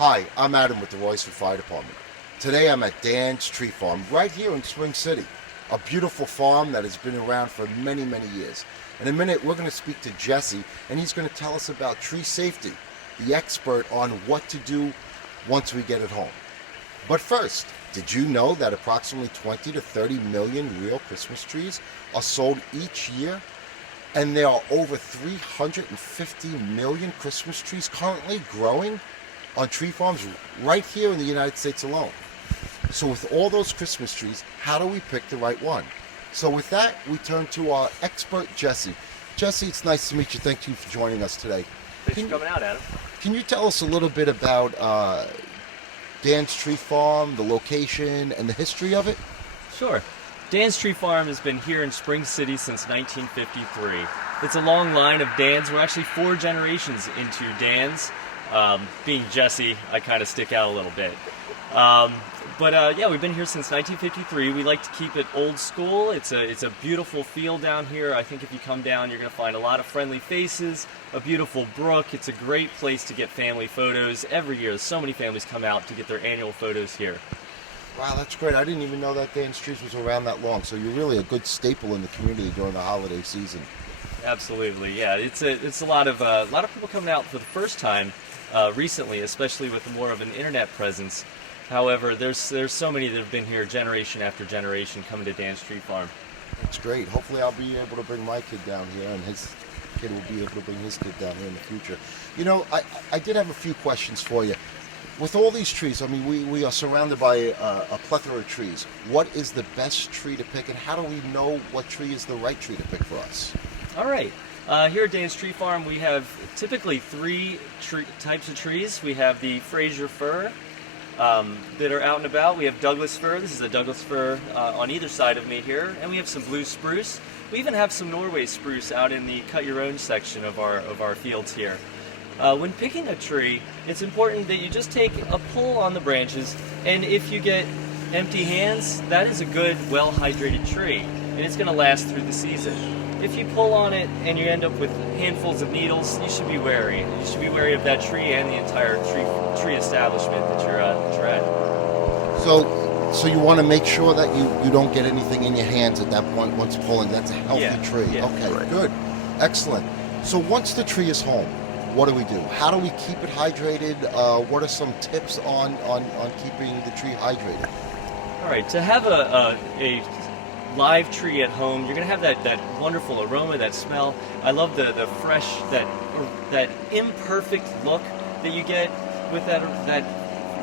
Hi, I'm Adam with the Royersford Fire Department. Today I'm at Dan's Tree Farm right here in Spring City, a beautiful farm that has been around for many, many years. In a minute we're going to speak to Jesse, and he's going to tell us about tree safety, the expert on what to do once we get it home. But first, did you know that approximately 20 to 30 million real Christmas trees are sold each year? And there are over 350 million Christmas trees currently growing on tree farms right here in the United States alone. So with all those Christmas trees, how do we pick the right one? So with that, we turn to our expert, Jesse. Jesse, it's nice to meet you. Thank you for joining us today. Thanks for coming out, Adam. Can you tell us a little bit about Dan's Tree Farm, the location, and the history of it? Sure. Dan's Tree Farm has been here in Spring City since 1953. It's a long line of Dan's. We're actually 4 generations into Dan's. Being Jesse, I kind of stick out a little bit. Yeah, we've been here since 1953. We like to keep it old school. It's a beautiful feel down here. I think if you come down, you're going to find a lot of friendly faces, a beautiful brook. It's a great place to get family photos. Every year, so many families come out to get their annual photos here. Wow, that's great. I didn't even know that Dan's Trees was around that long. So you're really a good staple in the community during the holiday season. Absolutely, yeah. It's a lot of people coming out for the first time recently, especially with more of an internet presence. However, there's so many that have been here generation after generation coming to Dan's Tree Farm. That's great. Hopefully I'll be able to bring my kid down here, and his kid will be able to bring his kid down here in the future. You know, I did have a few questions for you. With all these trees, I mean, we are surrounded by a plethora of trees. What is the best tree to pick, and how do we know what tree is the right tree to pick for us? All right. Here at Dan's Tree Farm, we have typically 3 types of trees. We have the Fraser fir that are out and about. We have Douglas fir. This is a Douglas fir on either side of me here. And we have some blue spruce. We even have some Norway spruce out in the cut your own section of our fields here. When picking a tree, it's important that you just take a pull on the branches, and if you get empty hands, that is a good, well-hydrated tree, and it's going to last through the season. If you pull on it and you end up with handfuls of needles, you should be wary. You should be wary of that tree and the entire tree establishment that you're at. So you want to make sure that you don't get anything in your hands at that point once pulling. That's a healthy tree. Yeah, okay, right. Good. Excellent. So once the tree is home, what do we do? How do we keep it hydrated? What are some tips on keeping the tree hydrated? All right, to have a live tree at home, you're going to have that wonderful aroma, that smell. I love the fresh, that imperfect look that you get with that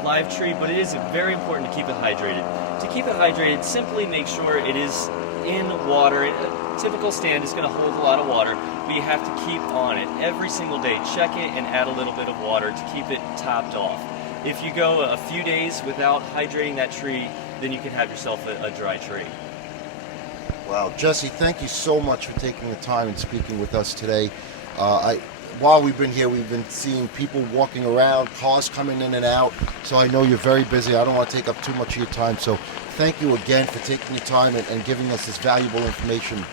live tree, but it is very important to keep it hydrated. To keep it hydrated, simply make sure it is in water. A typical stand is going to hold a lot of water, but you have to keep on it every single day. Check it and add a little bit of water to keep it topped off. If you go a few days without hydrating that tree, then you can have yourself a dry tree. Wow, Jesse, thank you so much for taking the time and speaking with us today. While we've been here, we've been seeing people walking around, cars coming in and out, so I know you're very busy. I don't want to take up too much of your time, so thank you again for taking the time and giving us this valuable information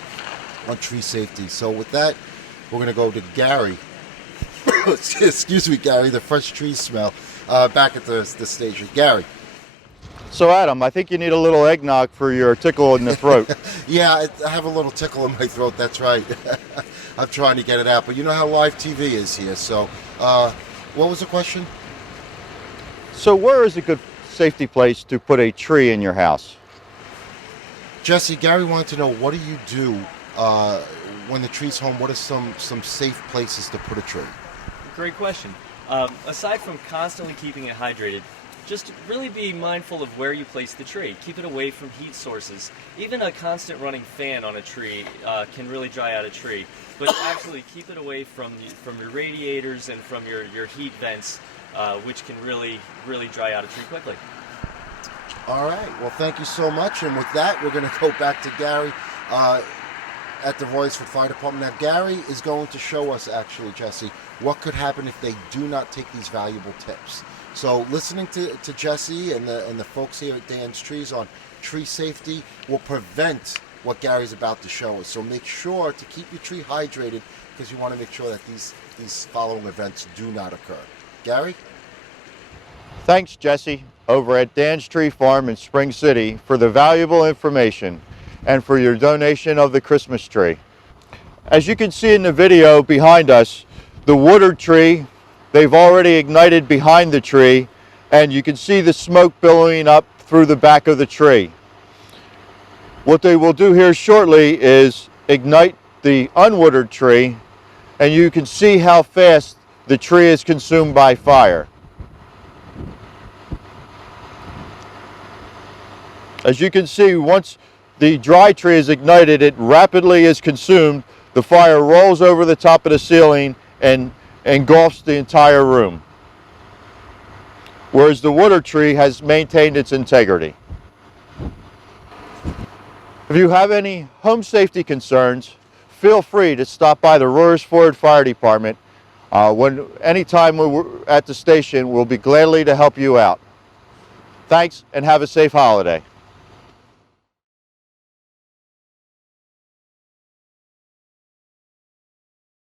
on tree safety. So with that, we're going to go to Gary. Excuse me, Gary, the fresh tree smell, back at the station. Gary. So Adam, I think you need a little eggnog for your tickle in the throat. Yeah, I have a little tickle in my throat, that's right. I'm trying to get it out, but you know how live TV is here, so what was the question? So where is a good safety place to put a tree in your house? Jesse, Gary wanted to know, what do you do when the tree's home? What are some safe places to put a tree? Great question. Aside from constantly keeping it hydrated, just really be mindful of where you place the tree. Keep it away from heat sources. Even a constant running fan on a tree can really dry out a tree. But actually keep it away from your radiators and from your heat vents, which can really dry out a tree quickly. All right. Well, thank you so much. And with that, we're going to go back to Gary at the Royersford Fire Department. Now, Gary is going to show us, actually, Jesse, what could happen if they do not take these valuable tips. So listening to Jesse and the folks here at Dan's Trees on tree safety will prevent what Gary's about to show us. So make sure to keep your tree hydrated, because you want to make sure that these following events do not occur. Gary? Thanks, Jesse, over at Dan's Tree Farm in Spring City, for the valuable information and for your donation of the Christmas tree. As you can see in the video behind us, the wooded tree, they've already ignited behind the tree, and you can see the smoke billowing up through the back of the tree. What they will do here shortly is ignite the unwooded tree, and you can see how fast the tree is consumed by fire. As you can see, once the dry tree is ignited, it rapidly is consumed. The fire rolls over the top of the ceiling and engulfs the entire room, whereas the wooded tree has maintained its integrity. If you have any home safety concerns, feel free to stop by the Royersford Fire Department. Anytime we're at the station, we'll be gladly to help you out. Thanks, and have a safe holiday.